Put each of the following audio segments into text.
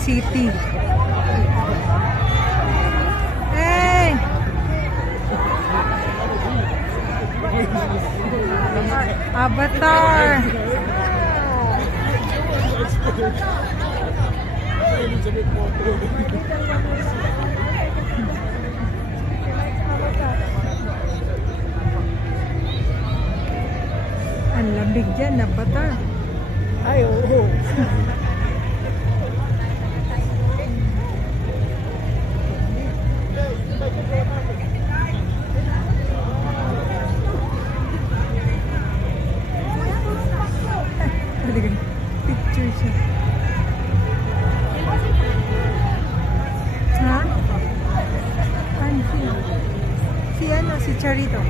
City. Hey! Avatar! Ang lamig dyan, Avatar. Ay, oo. Picture siya. Ha? Si Charito.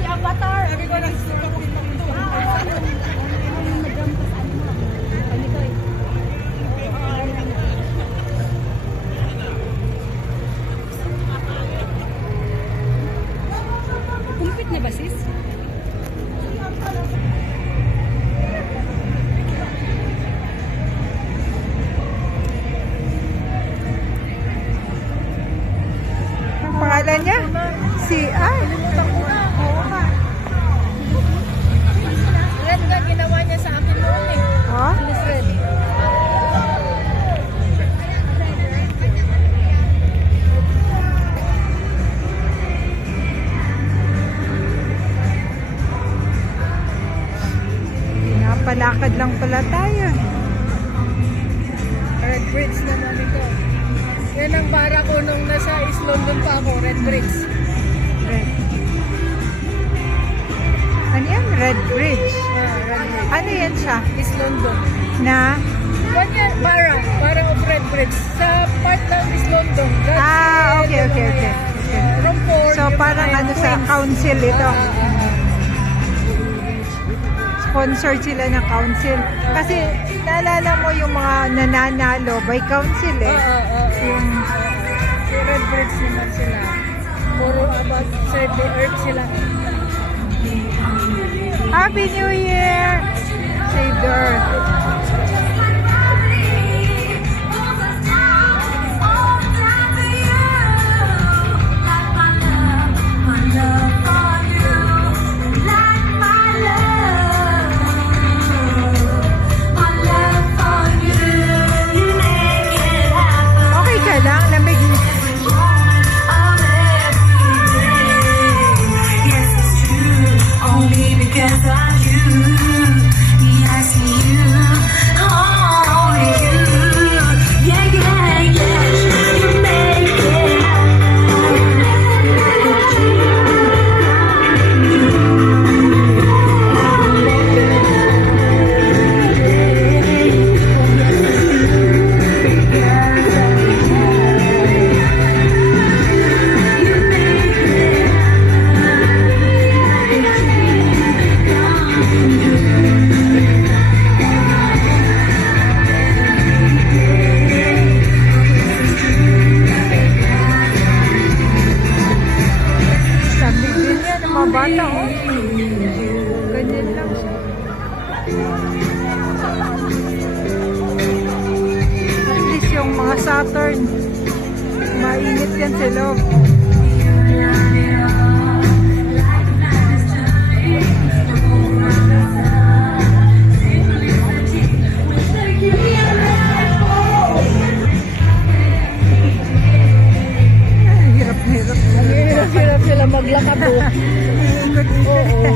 Si Avatar. Kumpit na ba sis? Ang pangalan niya? Oo nga. Red nga ginawa niya sa akin noon eh. Oh? Miss Red. Palakad lang pala tayo. Red Bridge naman ito. Yan ang bara ko nung nasa East London pa ako, Red Bridge. Red. Ano yan? Red Bridge. Red Bridge. Ano yan siya? East London. Na? Ganyan, bara of Red Bridge. Sa part ng East London. Okay. Romford. So parang ano sa council ito. Sponsor sila ng council. Kasi naalala mo yung mga nananalo by council eh. Yung Red Bridge naman sila. Puro about Save the Earth sila. Happy New Year! Save the Earth. Only because of you. At least yung mga Saturn, mainit yan sa loob. Hirap na hirap. Hirap sila maglakad po. Oo.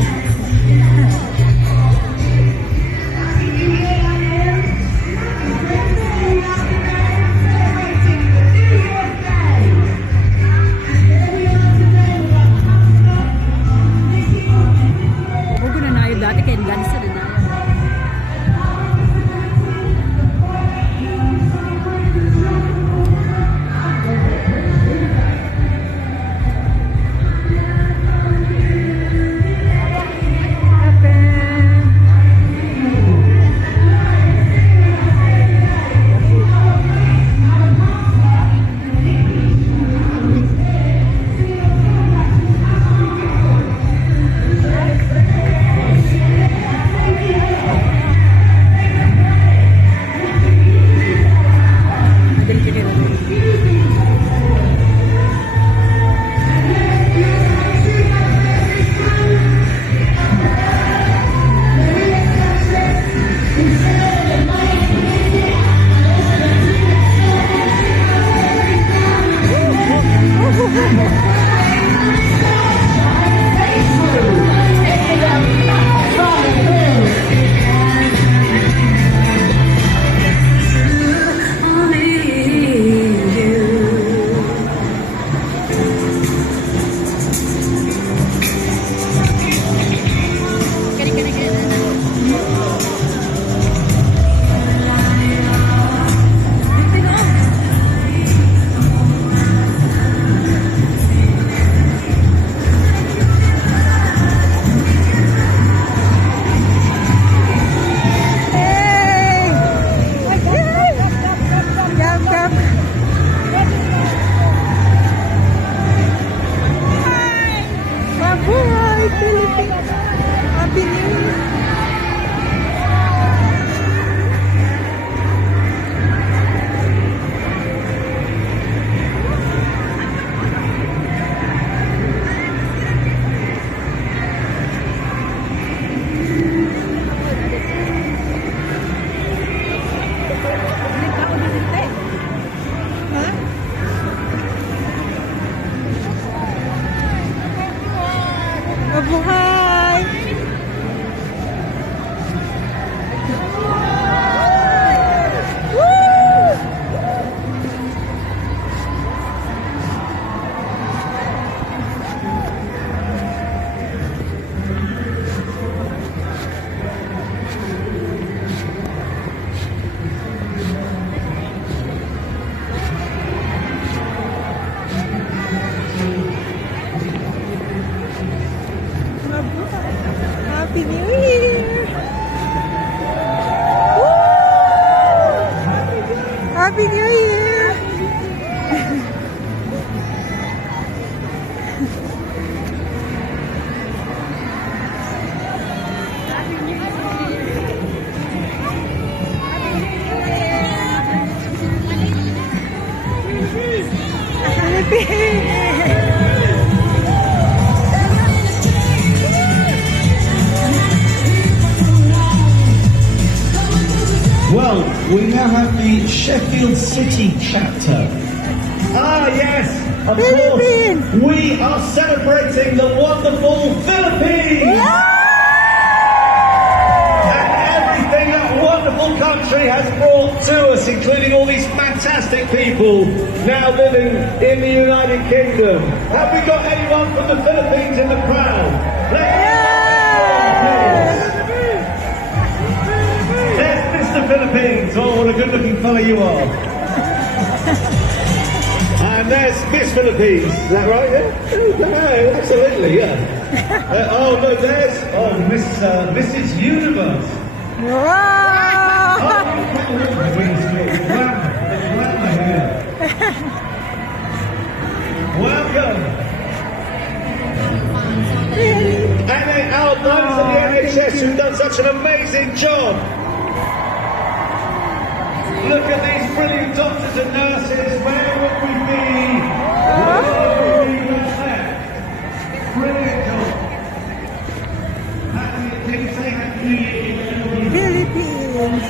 Huwag na nayo dati kaya gani sa rin nayo. Happy New Year! Mabuhay! Happy New Year! Woo! Happy New Year! Well, we now have the Sheffield City chapter. Ah, yes, of Philippines. course. We are celebrating the wonderful Philippines. And everything that wonderful country has brought to us, including all these fantastic people now living in the United Kingdom. Have we got anyone from the Philippines in the crowd? There's Mr. Philippines. Oh, what a good-looking fella you are. And there's Miss Philippines. Is that right? Yeah, absolutely. Yeah. Oh no, there's Mrs. Universe. Wow! Welcome. And then our guys at the NHS who who've done such an amazing job. Look at these brilliant doctors and nurses. Where would we be? Where would we be left? Brilliant job. Can you say happy New Year? Philippines.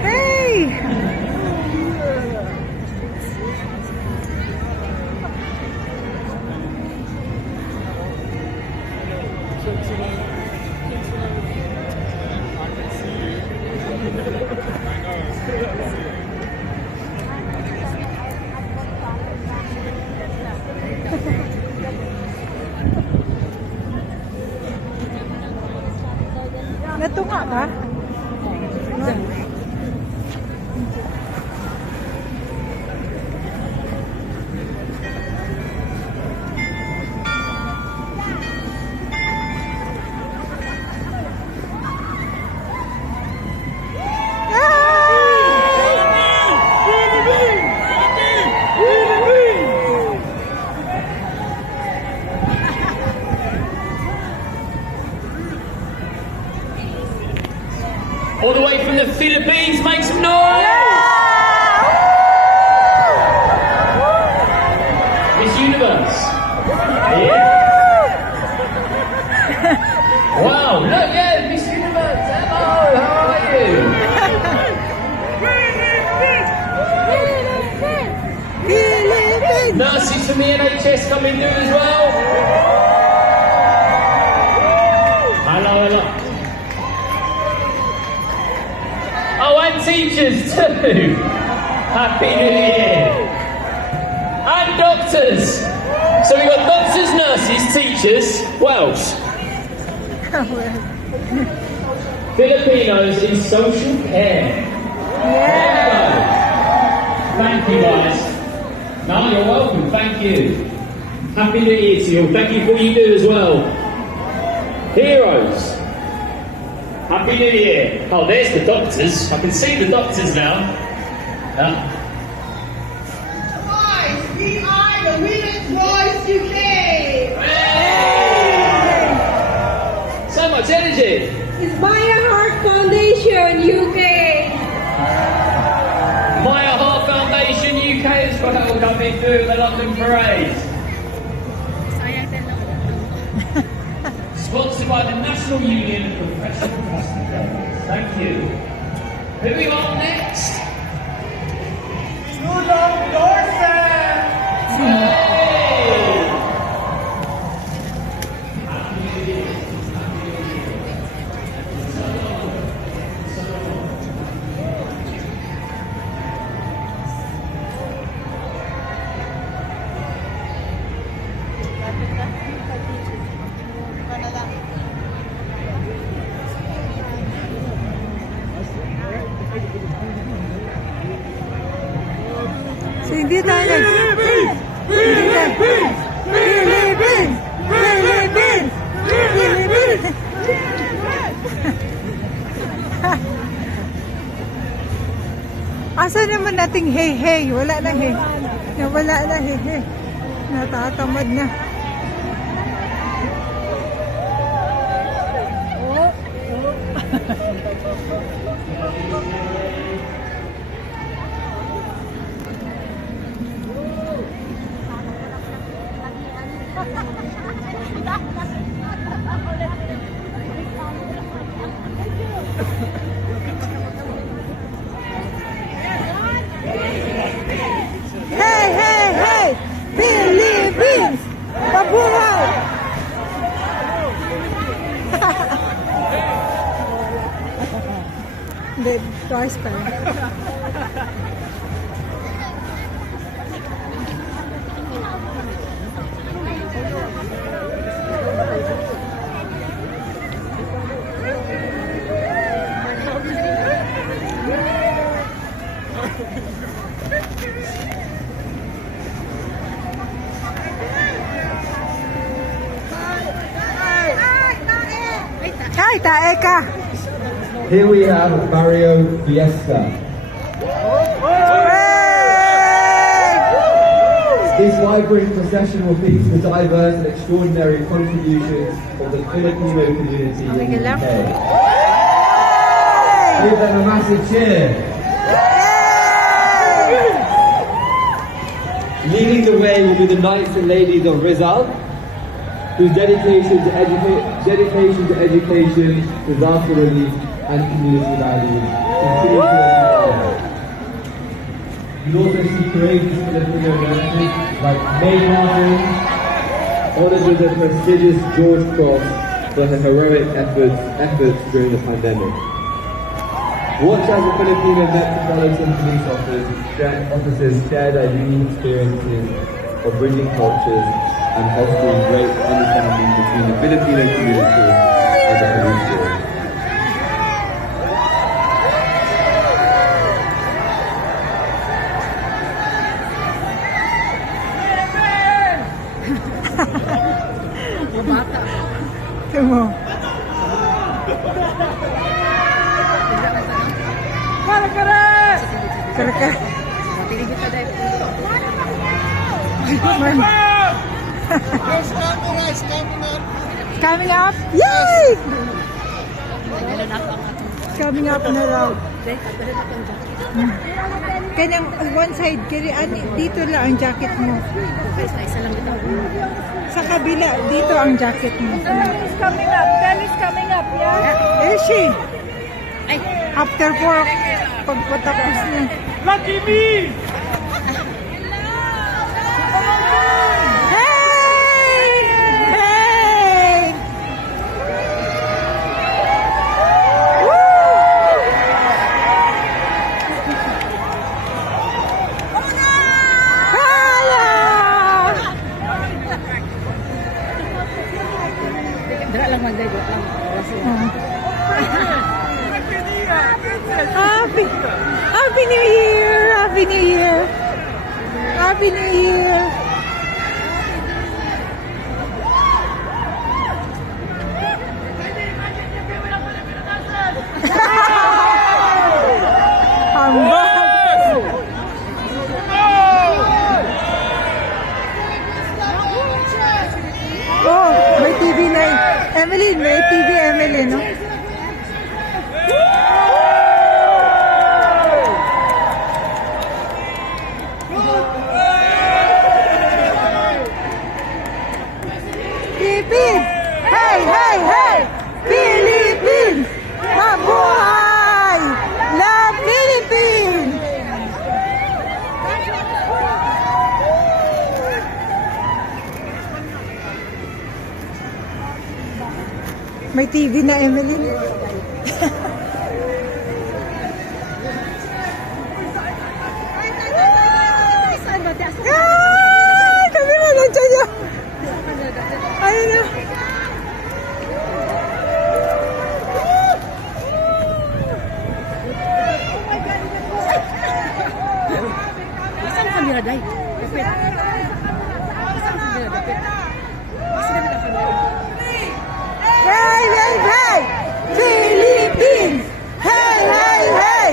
Hey! Natunga ka? All the way from the Philippines, make some noise! Miss Universe. Yeah. Wow, look, yeah, Miss Universe. Hello, how are you? Philippines! Nurses from the NHS coming through as well. Hello, hello. Oh, and teachers too. Happy New Year. And doctors. So we've got doctors, nurses, teachers. What else? Filipinos in social care. Thank you, guys. No, you're welcome. Thank you. Happy New Year to you all. Thank you for what you do as well. Heroes. Happy New Year. Oh, there's the doctors. I can see the doctors now. Guys, we are the Women's Voice UK. Hey! So much energy. It's Maya Heart Foundation UK. Maya Heart Foundation UK as well coming through the London Parade. Sponsored by the National Union of Professional Hospitals. Thank you. Who we on next? Rudolph Dorset! Hey! So, hindi tayo nag... Philippines! Philippines! Philippines! Philippines! Asa naman nating hey-hey? Wala na hey. Wala na hey-hey. Natatamad na. Hey, hey, hey! Philippines! Mabuhay! Hindi, twice pa. Ay, tae ka. Here we have Mario Fiesta. This vibrant procession will feature the diverse and extraordinary contributions of the Filipino community in the UK. Give them a massive cheer. Leading the way will be the Knights and Ladies of Rizal, whose dedication to education, disaster relief, and community values continue to inspire. You'll also see courageous Filipino veterans like May Martin, honoured with the prestigious George Cross for her heroic efforts during the pandemic. Watch as the Filipino Metropolitan Police officers share their unique experiences of bridging cultures and fostering great understanding between the Filipino community and the police force. Ito mo. Karaka. It's coming up. Yay! It's coming up na raw. Kanyang one side, dito lang ang jacket mo. Sa kabila, dito ang jacket mo. It's coming up. Ben is coming up, yeah? Eh, she. After 4, pagpatapos niya. Lucky me! Hey! Hey! Dara lang man dai. Happy New Year! Happy New Year! Happy New Year! Oh, may TV na. Emily, may TV, Emily, no? Philippines! Hey, hey, hey! Philippines! Mabuhay! Love Philippines! May TV na, Emily. Ah! Kami na nandiyan niya. Ayun na. Saan kamera dai? Kapit. Saan kamera dapat? Kasi dapat ang kamera. Hey, hey, hey! Philippines! Hey, hey, hey!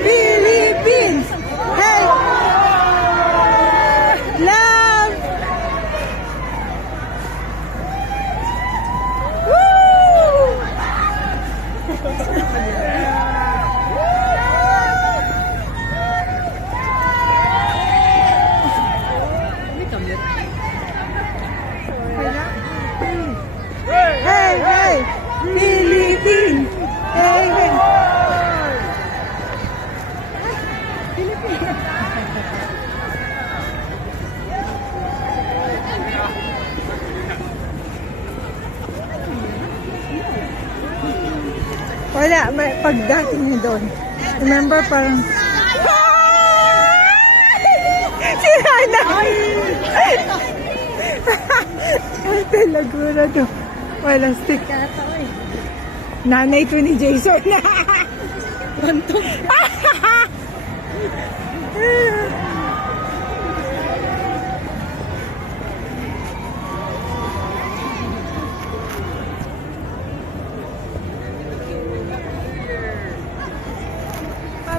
Philippines! Hey! Love! Woo! Hey, hey! Philippines! Hey, hey! Wala, may pagdating niya doon. Remember, parang... Si Hana! Ay, talagura to. Wala stick. Nanay to ni Jason. Bantok.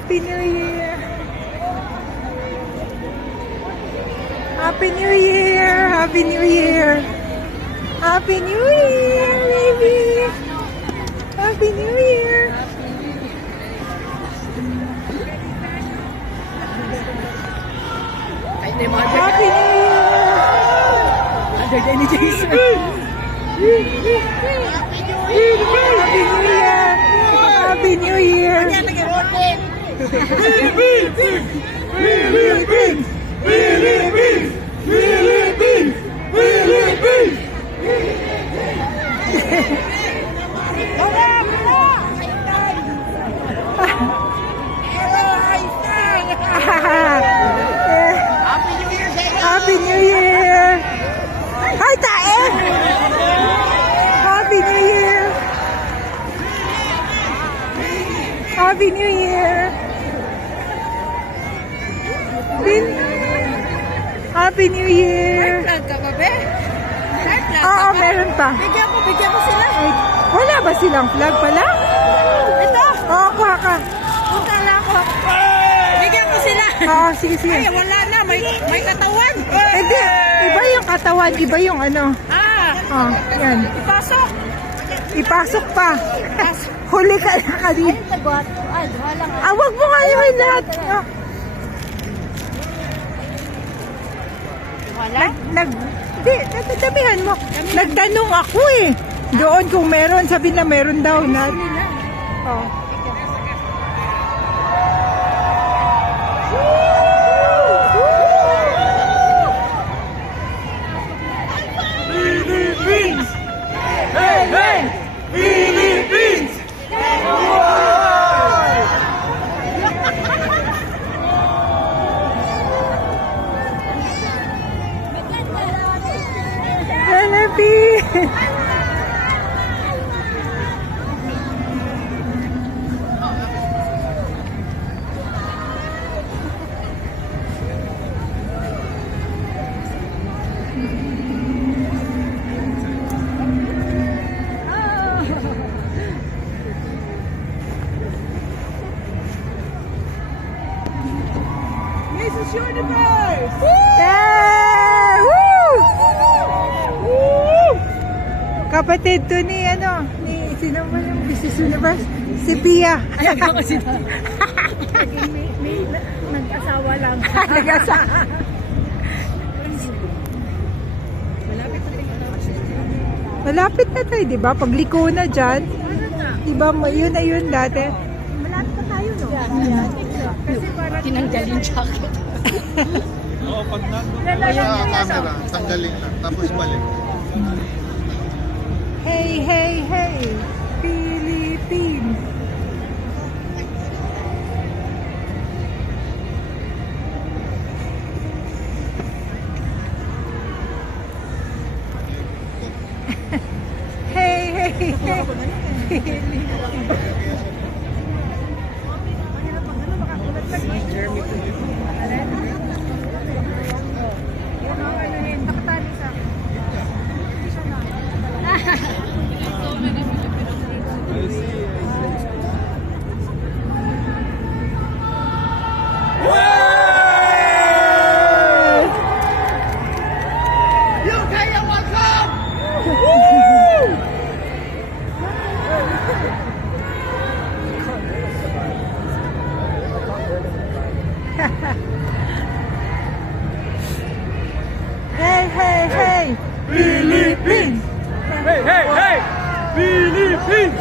Happy New Year! Happy New Year! Happy New Year! Happy New Year, baby! Happy New Year! Ay, di mo. Happy New Year! Under ni Jason. Happy New Year! Happy New Year! Philippines! Philippines! Philippines! Philippines! Happy New Year! Hi, tae! Happy New Year! Happy New Year! Happy New Year! Flag ka ba, be? Flag ka Oo, ba? meron pa. Bigyan mo sila. Ay, wala ba silang flag pala? Ito, Oo, kuha ka. punta na ako. Bigyan mo sila. Oo, sige, sige. Ay, wala na. May katawan. Hindi, iba yung katawan, iba yung ano. Ah, Oh, yan. ipasok. Ipasok pa. Huli ka na kanina. Ah, wag mo nga yung lahat. Oh. Di, damihan mo. Nagtanong ako eh. Doon kung meron, sabi na meron daw na. Oh. Philippines! Hey, hey! Philippines! Philippines! Jesus Universe! Yeah! Woo! Woo! Kapatid to ni sino ba yung Mrs. Universe? Si Pia. Ay, ako kasi. Nag-asawa lang. Nag-asawa. Malapit na tayo, di ba? Pagliko na dyan. Di ba? Yun na yun dati. Malapit na tayo, no? Tinanggal yung jacket. Camera, tanggalin lang, tapos balik. Hey, hey, hey! Philippines! Hey, hey, hey! Hey, hey, hey! Philippines! Hey, hey, hey! Philippines!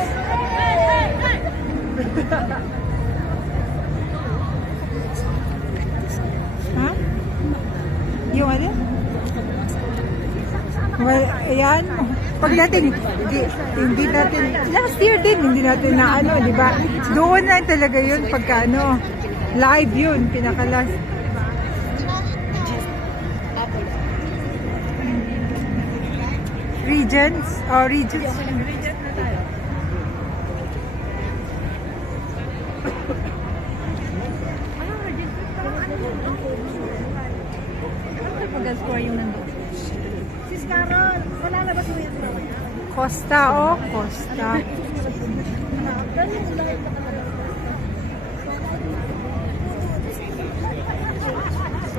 Ha? Yung ano? Well, ayan. Pagdating, hindi natin, last year din, hindi natin na ano, di ba? Doon na talaga yun pagka ano, live yun, pinaka-last. Regions? Oh, regions. Sis Carol, wala na ba si Kuya Carol? Costa, oh, Costa.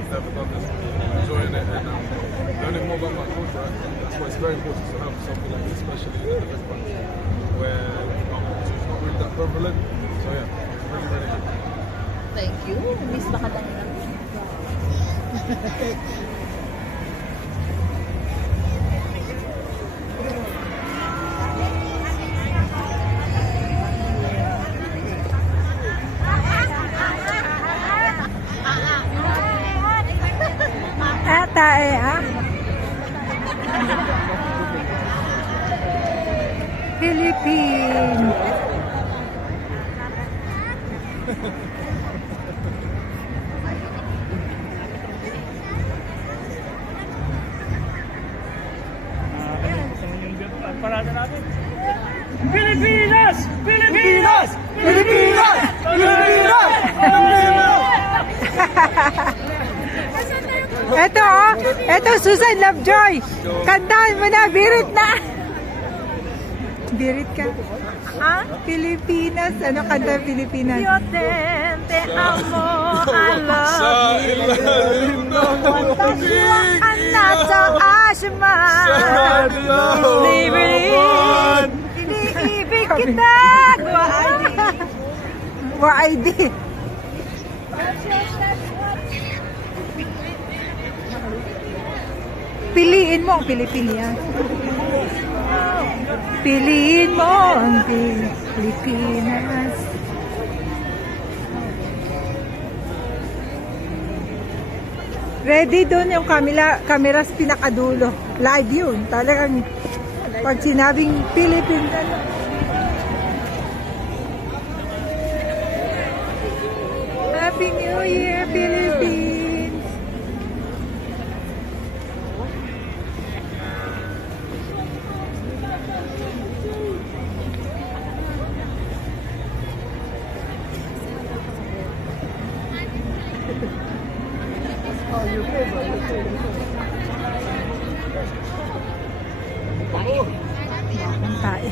never done this, enjoying it and learning more about my culture. That's why it's very important to have something like this, especially in the country where our culture is not really that prevalent. So yeah, it's really, really good. Thank you. Miss baka lang. Tae, ah. Philippines. Parada natin. Pilipinas! Pilipinas! Pilipinas! Pilipinas! Eto, oh. Eto, Susan Lovejoy. Kantahan mo na, birit na. Birit ka. Ah, Pilipinas. Ano kanta Pilipinas? Yo te amo, I love you. Anata asma. Liberty. Iniibig kita. YD. Piliin mo ang Pilipinas. Piliin mo ang Pilipinas. Ready doon yung camera sa pinakadulo. Live yun. Talagang pag sinabing Pilipinas. Happy New Year, Philippines! Tae.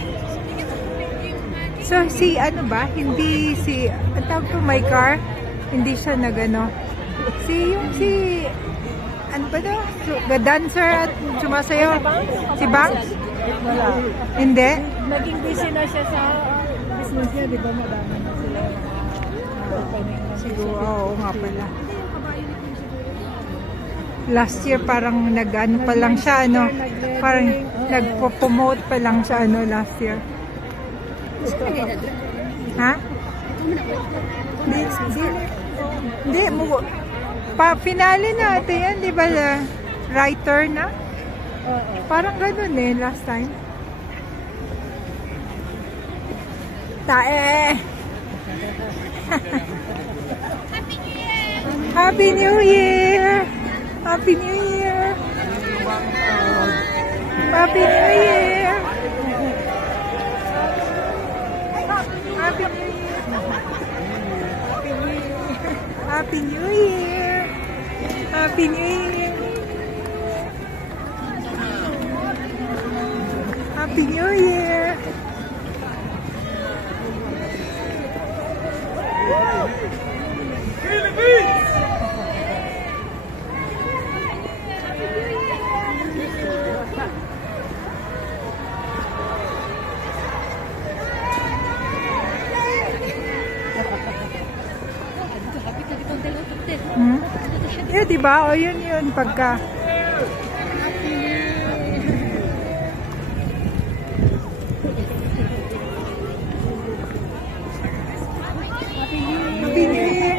So, si ano ba? Hindi si, ang tawag ko, my car? Hindi siya nagano. Si, ano ba daw? Dancer at sumasayo? Si Banks? Wala. Hindi? Naging busy na siya sa business niya, di ba? Madami na sila opening na Siguro, oo nga pala. Last year parang nag-ano pa lang siya, ano? Parang nagpo-promote pa lang siya, ano, last year. Ha? Hindi, finale natin yan, di ba? Writer na? Parang ganun eh, last time. Tae! Happy New Year! Happy New Year! Happy New Year! Happy New Year! Happy New Year! Happy New Year! Happy New Year! Yeah, diba? O yun pagka Happy New Year.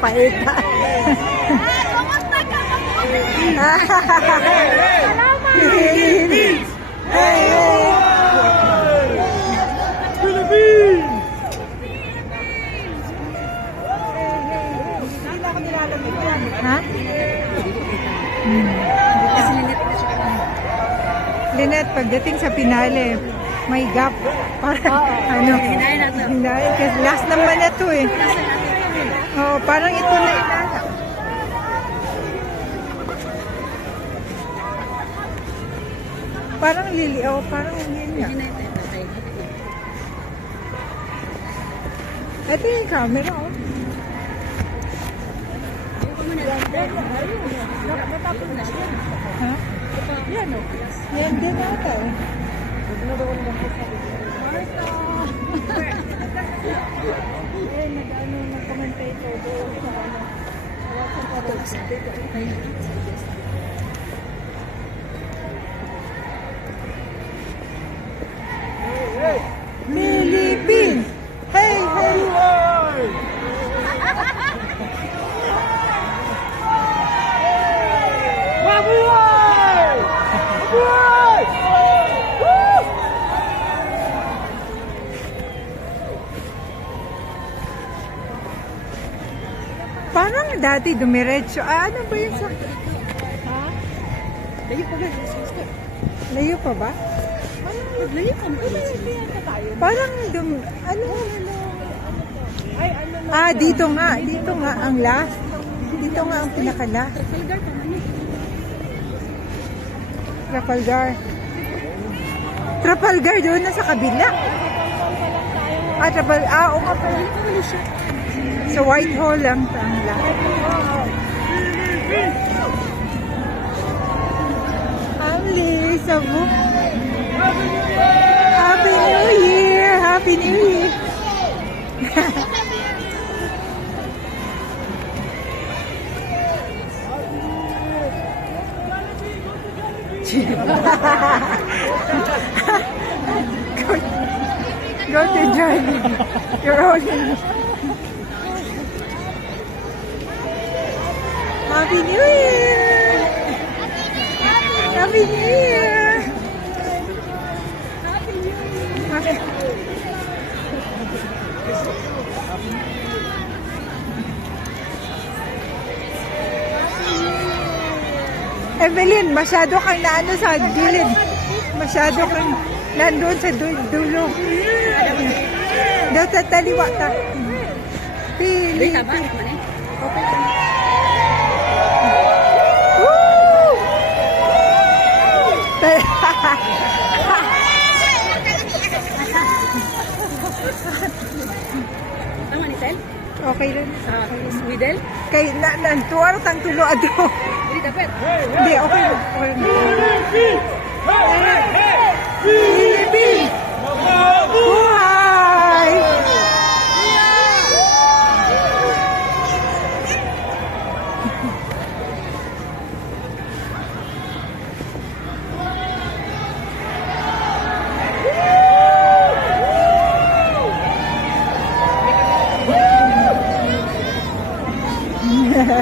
Paita. Ha? Kasi Lynette na siya. Lynette, pagdating sa finale, may gap. Parang, ano, Hinayin natin. hinayin. Kasi last naman na to eh. Oo, parang ito na inalak. Parang lili, oh, parang lili. Ito yung camera, oh. Ha? Yan o. Yan din ata eh. Nag-commentator doon sa ano. Philippines! Hey, hey! Parang dati dumiretso. Ah, ano ba yun sa... Ha? Layo pa ba? Sister. Layo pa ba? Layo pa ba? Parang ano? Ah, dito nga ang last. Dito nga ang pinaka-last. Trafalgar doon na sa kabila. Oo nga pala. Sa Whitehall lang ang last. Family, sabu. Happy New Year! Happy New Year! Go to Jollibee. You're all in. Happy New Year! Happy New Year! Happy New Year! Evelyn, masyado kang naano sa gilid. Masyado kang nandun sa dulo. Daw sa taliwa ta. Pili. Woo! Tama ni Tel? Okay lang. Swidel? Kay nantuwar tang tulo ado. Hindi dapat. Hindi, okay lang. Philippines! Buhay!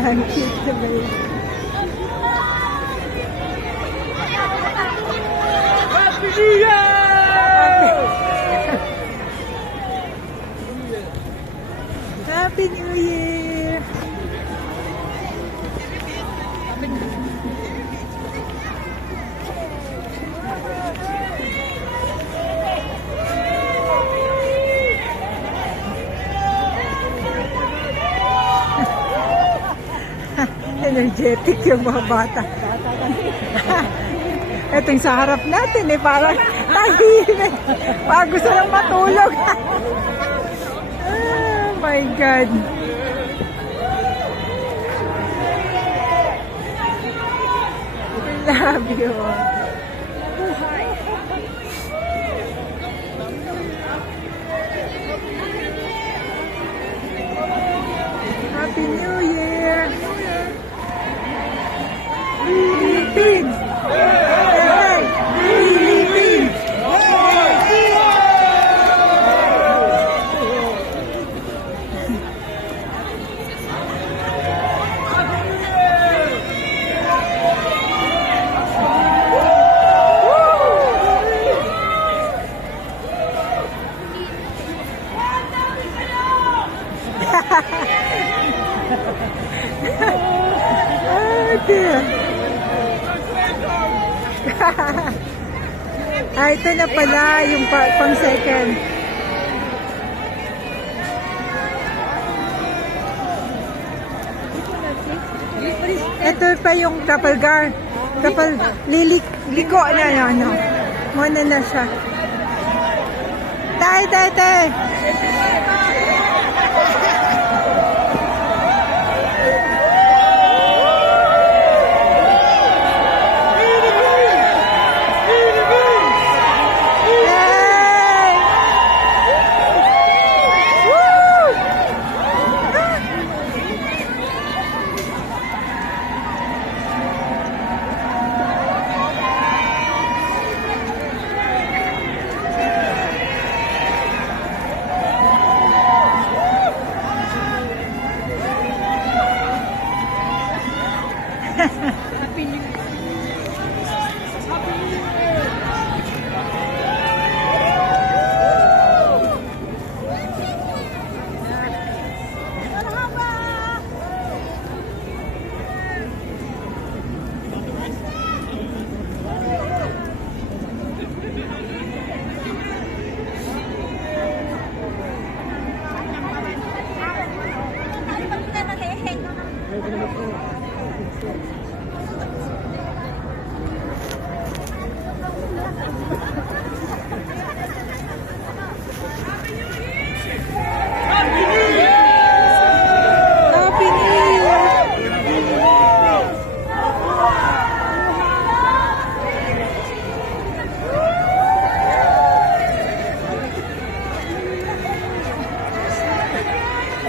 Ang cute na ba yun? Happy New Year! Happy New Year! Energetic yung mga bata. Itong sa harap natin eh, parang tahimik. Parang gusto lang matulog. Oh my God. Love you. Happy New Year. Philippines. Philippines. Ito na pala yung pang second. Ito pa yung Trafalgar. Liko na ano. Muna na siya. Tay.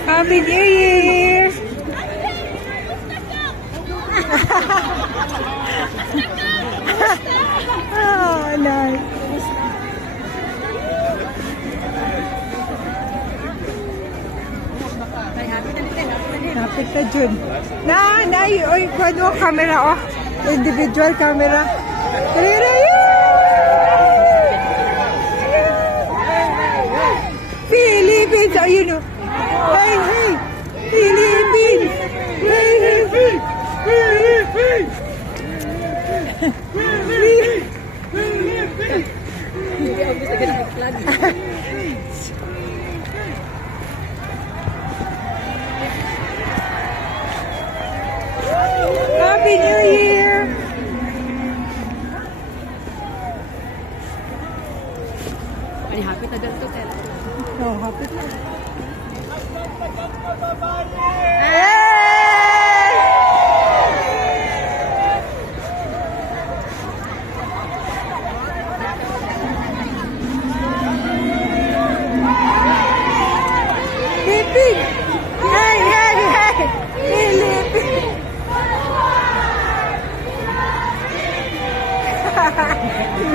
Happy New Year! Oh, nice. Happy ka, Jun. Oy, ano, camera, oh. Individual camera. Philippines, ayun, oh. Hey, Philippines! Philippines! Philippines! Happy New Year! Ay, happy na dyan to, Tel. Oh, happy na.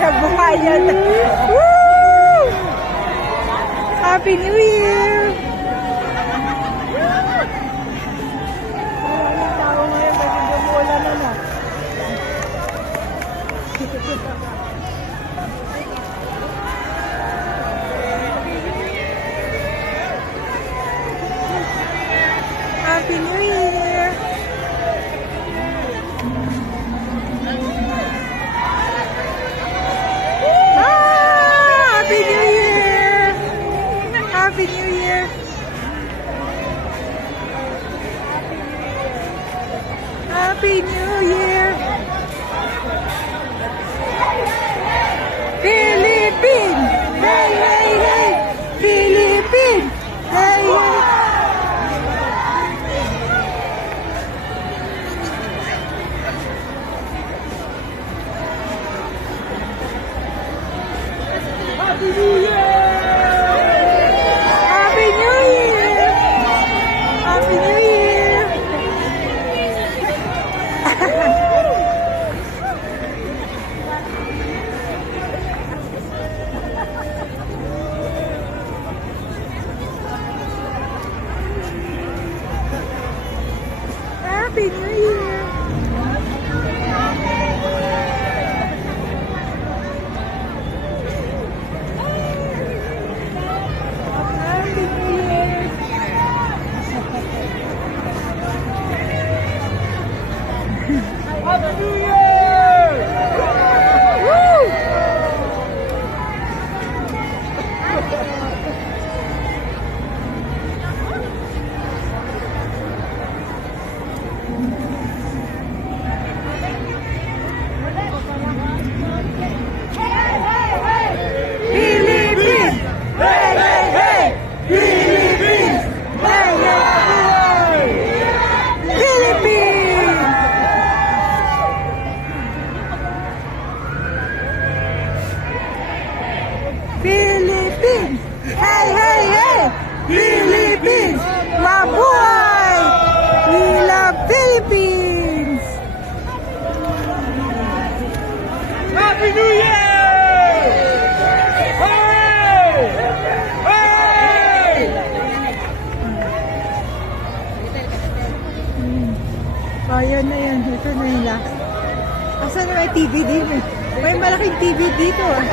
Nabuhayan. Woo! Happy New Year! Maraming tao ngayon, nagdumulan na. Happy New Year! Happy New Year! Happy New Year! Happy New Year! Philippines! Hey, hey, hey! Philippines! Hey, hey! Happy New Year! Happy New Year! Happy New Year! Philippines! Hey, hey, hey! Philippines! Hey, hey, hey! Philippines! Philippines! Hey, hey, hey! Philippines! Mabuhay! We love Philippines! Happy New Year! Hey! Hey! Oh, yan na yan. Ito na yung last. Asan na may TV dito? May malaking TV dito ah.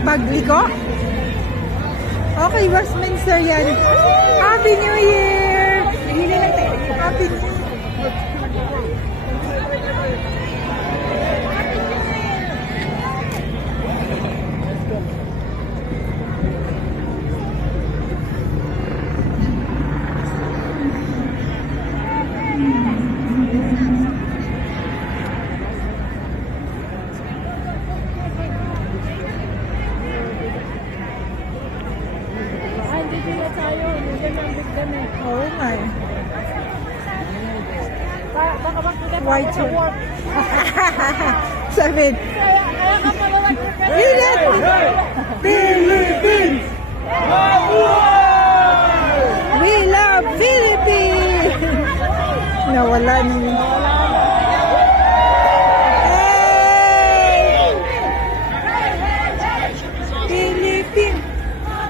Pagliko? Okay, Westminster yan. Happy New Year! Happy New Year! Oo nga eh. White shirt. Sabi, Philippines! We love Philippines! Nawala niyo. Hey! Philippines!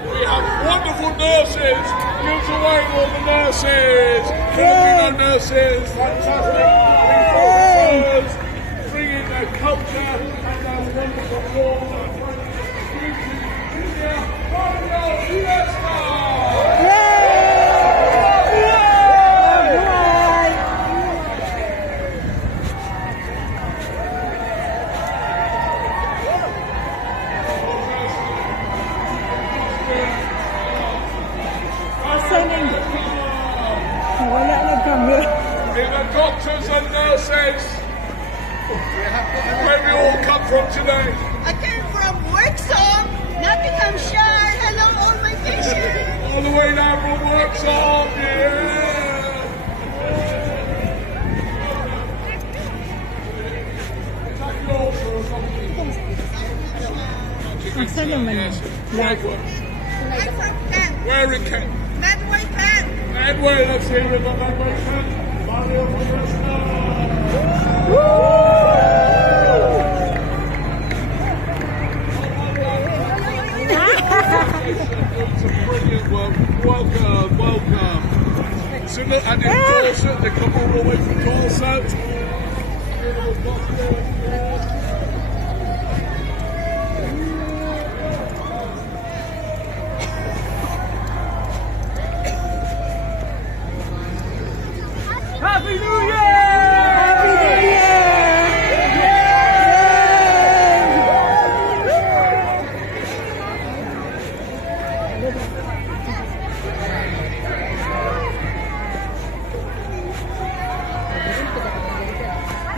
We have wonderful nurses. Give away all the nurses. Filipino nurses. Fantastic. Nurses. Bringing their culture and their wonderful form. India, Mario, USA. Wala na kami. In the doctors and nurses. Where we all come from today. I came from Worksop, Nottinghamshire. Hello, all my patients. All the way down from Worksop. Yeah. Asa naman yun? I'm from Kent, Where in Kent? Medway, Kent. Medway, let's see, we've got Medway Kent. Mario Foresta. Brilliant work. Welcome, welcome. So look, and in Dorset, they come all the way from Dorset. Happy New Year! Happy New Year!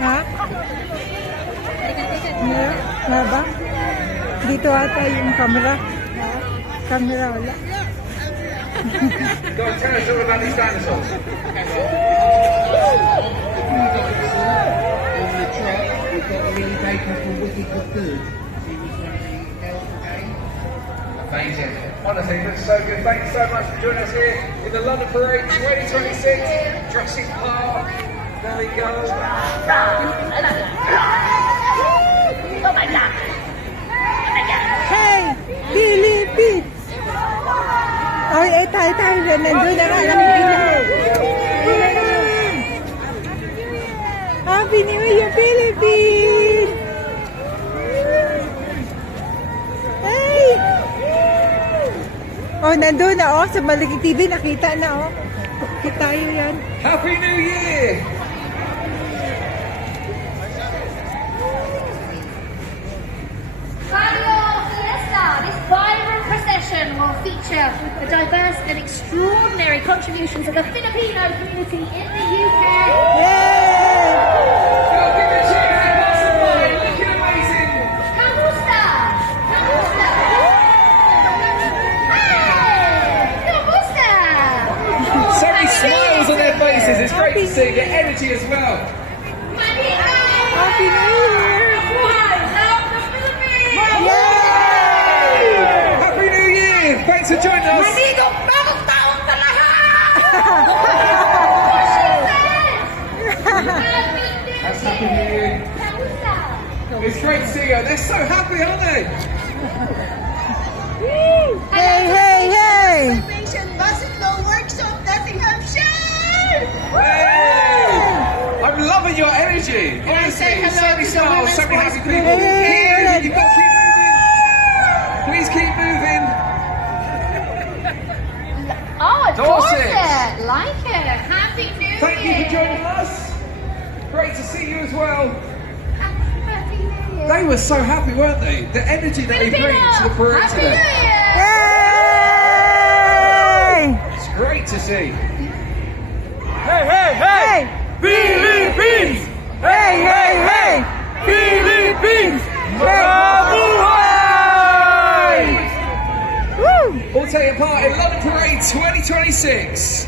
Ha? Nga ba? Dito ata yung camera. Camera wala. Go tell us all about these dinosaurs. On the truck, we've got a really baker from Wicked Good Good. He was one of the elder game. Amazing. Honestly, it looks so good. Thank you so much for joining us here in the London Parade 2026 Jurassic Park. There we go. Hey! Philippines! Ay, tayo. Nandun na nga. Happy New Year, Philippines! Hey! Oh, nandun na, oh. Sa malaking TV, nakita na, oh. Kita tayo yan. Happy New Year! congratulations to the Filipino community in the UK. Kamusta? Kamusta? Hey! Kamusta? So many smiles on their faces. It's great to see the energy as well. Happy New Year! Happy New Year! Thanks for joining us. That's Happy New Year. It's great to see you. They're so happy, aren't they? Hey, hey, hey! Salvation Basketball Workshop, Nottinghamshire! Hey! I'm loving your energy. Honestly, so many smiles, so many happy people. Keep moving. You've got to keep moving. Please keep moving. Oh, Dorset. Dorset. Like it. Happy New Year. Thank you for joining us. Great to see you as well. Happy New Year. They were so happy, weren't they? The energy that they bring to the parade Happy today. New Year. Yay! It's great to see. Hey, hey, hey! Philippines! Hey, hey, hey! Philippines! Mabuhay! Woo! All taking part in London Parade 2026.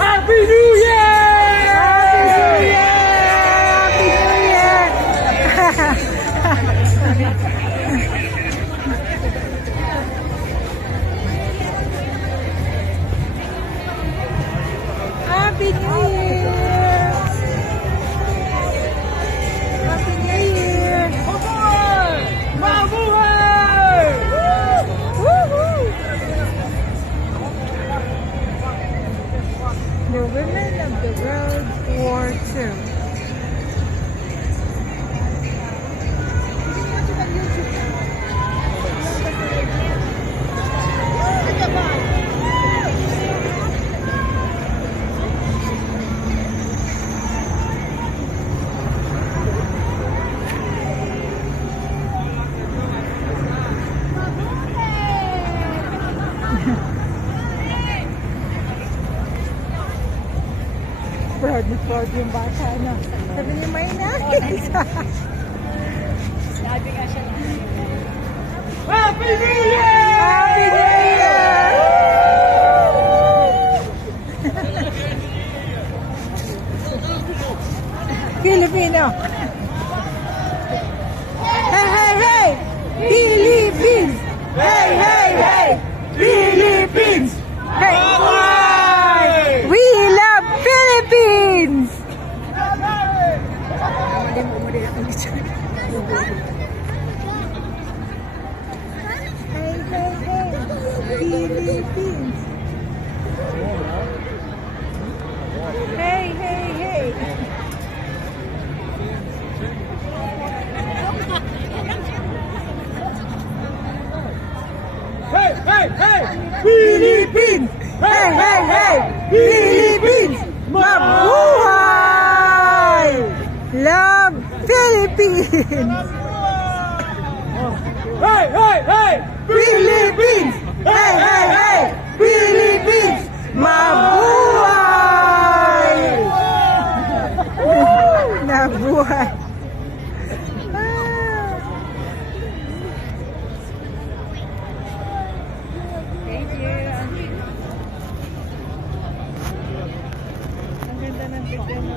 Happy New Year! Happy New Year! Happy New Year! Happy New Year! Mabuhay! Mabuhay! Woo-hoo! The Women of the World War II. Proud na proud yung bata na. Sabi niya, may nais. Happy New Year! Happy New Year! Filipino. Hey, hey, hey! Philippines! Hey, hey, hey! Philippines! Hey! We love Philippines! Hey, hey, hey! Philippines! Hey, hey, hey! Hey, hey, hey! Philippines! Hey, hey, hey! Philippines! Mabuhay! Love Philippines! Hey, hey, hey! Philippines! Hey, hey, hey! Philippines! Mabuhay! Nabuhay! Thank you. Ang ganda ng picture mo.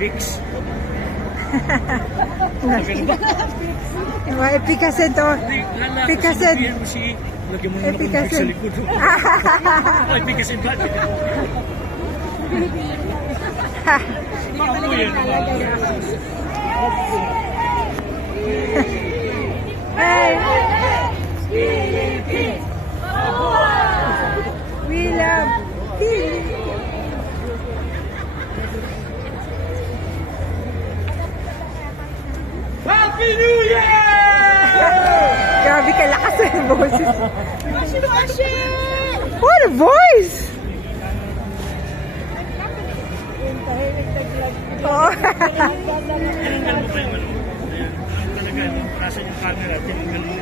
Fix. Yung mga epikasin to. Epikasin. Lagyan mo naman ako ng Fix sa likod. Ay, Fix ba? Ako yan. Hey! Philippines! We love Philippines! Happy New Year! Grabe ka lakas ng boses. What a voice! Oh. Tinanggal mo pa yung ano. Talaga, nasa yung camera, tinanggal mo.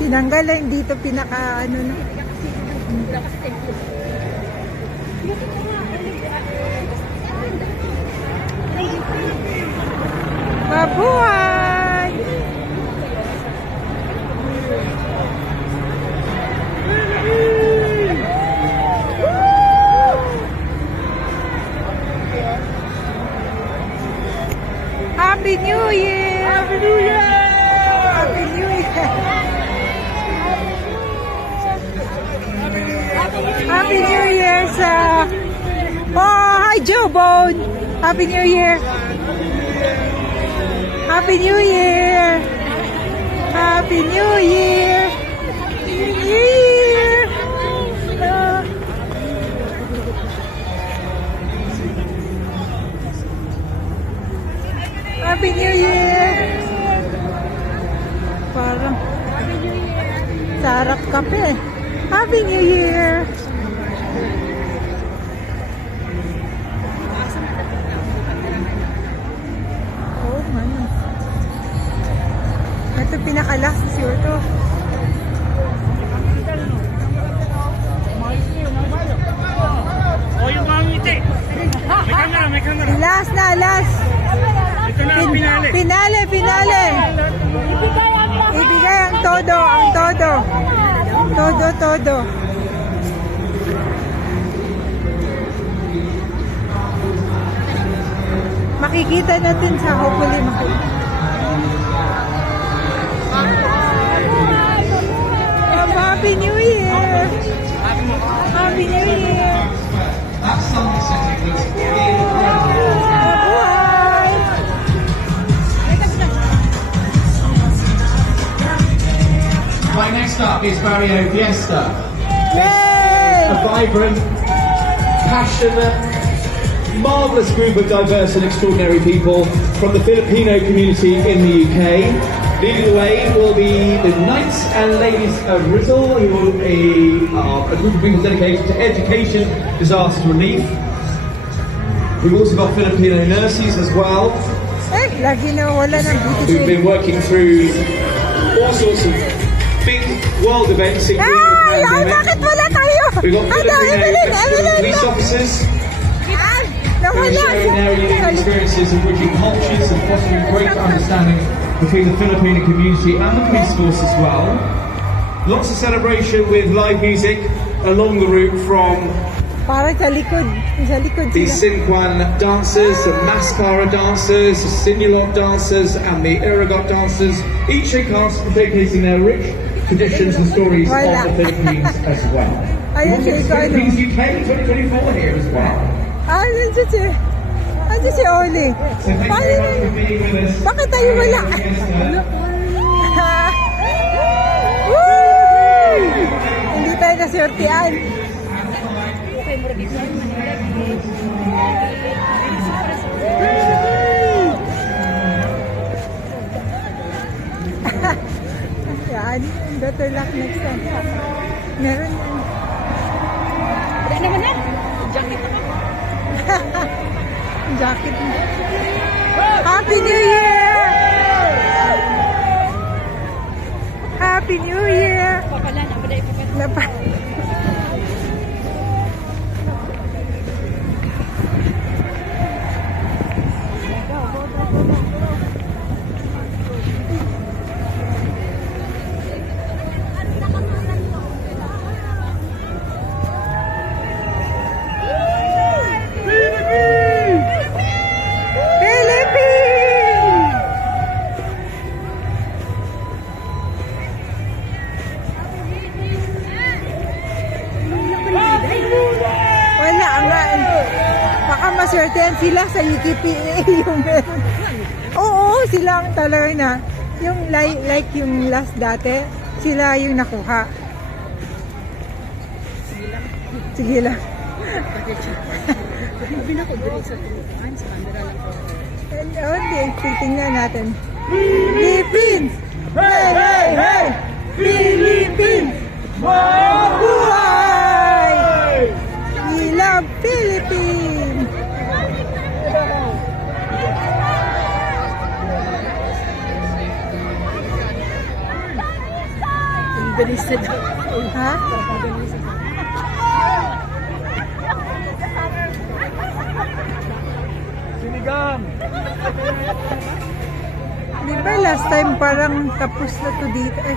Tinanggal lang dito pinaka ano na. Mabuhay! Happy New Year! Happy New Year! Happy New Year! Happy New Year sa... Oh, hi Joe Bone! Happy New Year! Happy New Year! Happy New Year! New Year! Happy New Year! Parang sarap kape. Happy New Year! Oh man. Ito pinaka-last year to. Oh, yung mga ngiti. May camera. Last na, last. Ito na ang pinali. Finale. Ibigay ang todo. Todo. Makikita natin sa hopefully Happy New Year! Happy New Year! That sunny setting looks Mabuhay! Right, next up is Barrio Fiesta. Yay! A vibrant, passionate, marvellous group of diverse and extraordinary people from the Filipino community in the UK. Leading the way will be the Knights and Ladies of Rizal, who are a group of people dedicated to education, disaster relief. We've also got Filipino nurses as well, Lagi na wala ng who've been working through all sorts of big world events, including the pandemic. Bakit wala tayo? We've got Filipino police officers who are sharing their unique experiences of bridging cultures and fostering great understanding between the Filipino community and the police force as well. Lots of celebration with live music along the route from Para sa likod the sila. Sinquan dancers, the Mascara dancers, the Sinulog dancers and the Iragot dancers, each showcasing their rich traditions and stories of the Philippines as well. Ayun We've got Philippines UK 2024 here as well. Ano si Oli? So thank you very much for being with us. Bakit tayo wala? Hindi tayo nasurtian. Yan, better luck next time. Meron yan. Wala naman na. Jacket ako. Jacket mo. Happy New Year! Happy New Year! Papala na. Wala ipapala. yan sila sa UKPA yung meron. Oo, sila ang talaga na. Yung like yung last dati, sila yung nakuha. Sige lang. Hindi ko dito sa turuan, sa camera lang ko. Hindi, titingnan natin. Philippines! Hey, hey, hey! Philippines! Mabuhay! We love Philippines! Indonesia daw. Ha? Sinigang! Di ba last time parang tapos na to dito? Eh,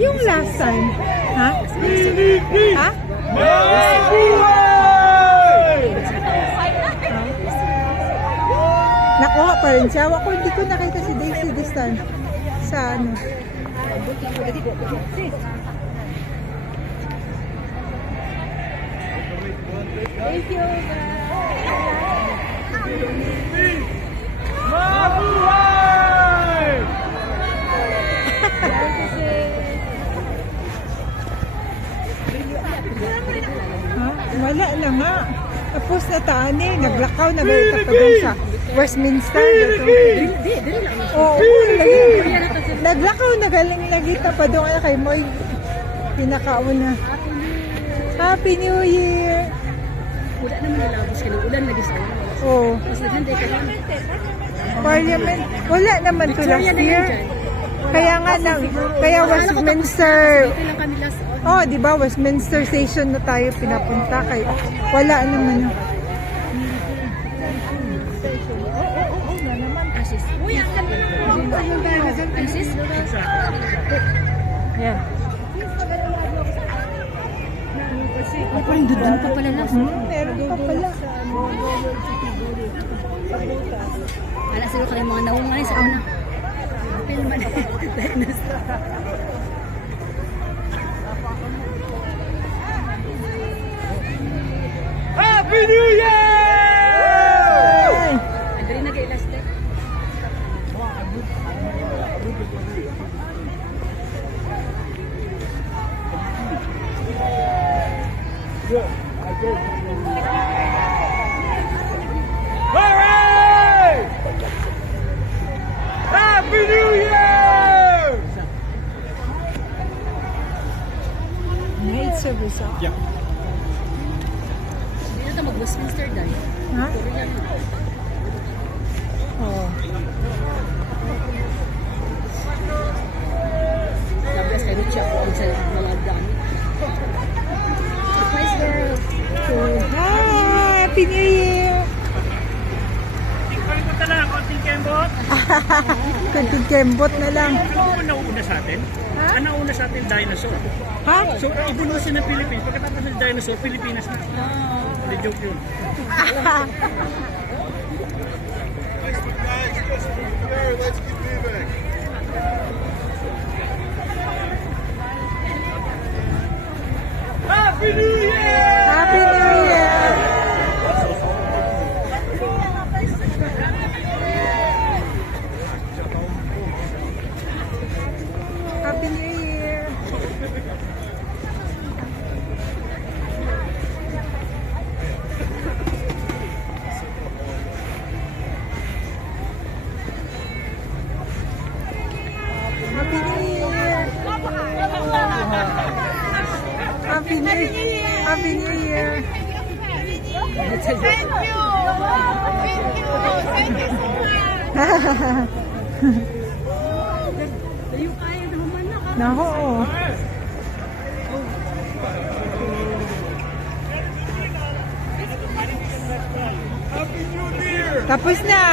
yung last time, ha? Ha? Nakuha pa rin siya. Ako hindi ko nakita si Daisy this time. Sa ano? Thank you. Mabuhay! Ha? Wala na nga. Tapos na tani, naglakaw na ba ito pa doon sa Westminster? Oo, lagi. Naglakaw na galing lagi ta pa doon kay Moy. Pinakauna. Happy New Year! Wala naman nalabos ka ng ulan lagi sa ulan. Oo. Mas naghanday ka lang. Parliament. Wala naman to last year. Kaya nga kaya Westminster. Ito lang kami last. Oh, di ba Westminster Station na tayo pinapunta kay wala naman. Asis. Uy, ang ganda ng Asis? Yeah. Ay, parang dudun pa pala last. Meron pa pala. Wala sila ka mga naungan sa una. Film man. Happy New Year! Adri na kay last day. Hooray! Happy New Year! Night service. Yeah. Hindi na ito mag-Westminster dahil. Ha? Korean na. Oh. Labas kayo siya po sa mga dami. Surprise girl. Happy New Year! Punta lang, konting kembot. Kunting kembot na lang. Ano nauna sa atin? Ha? Ano nauna sa atin? Dinosaur. Ha? So, ibunusin ng Philippines. Pagkatapos ng dinosaur, Pilipinas na. Hindi joke yun. Let's keep moving. Happy New Year! Happy New Year! Happy New Year! Happy New Year! Happy New Year! Happy New Year! Thank you. Thank you. Thank you so much. Nako, oh. Happy New Year! Tapos na!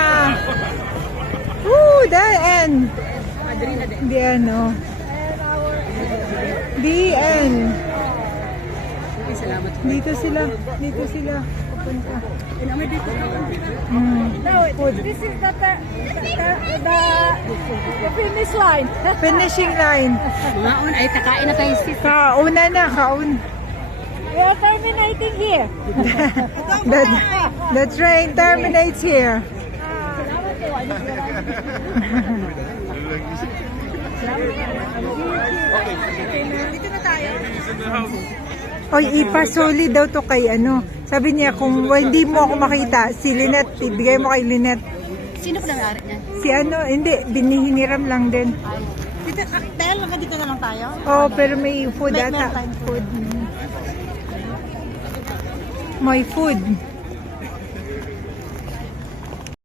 Woo! The end! The end, oh. The end! Salamat. Dito sila. Dito sila. Pupunta. This is the finish line. Finishing line. Ngaon ay kakain na tayo sis. Kauna na, kaun. We are terminating here. Dad. The train terminates here. Dito na tayo. Oy, ipasoli daw to kay ano. Sabi niya, kung hindi mo ako makita, si Lynette, ibigay mo kay Lynette. Sino pa nangyari niyan? Si ano, hindi, binihiniram lang din. Dito, dahil dito na lang tayo? Oh, pero may food May ata. meron tayong Food. May food.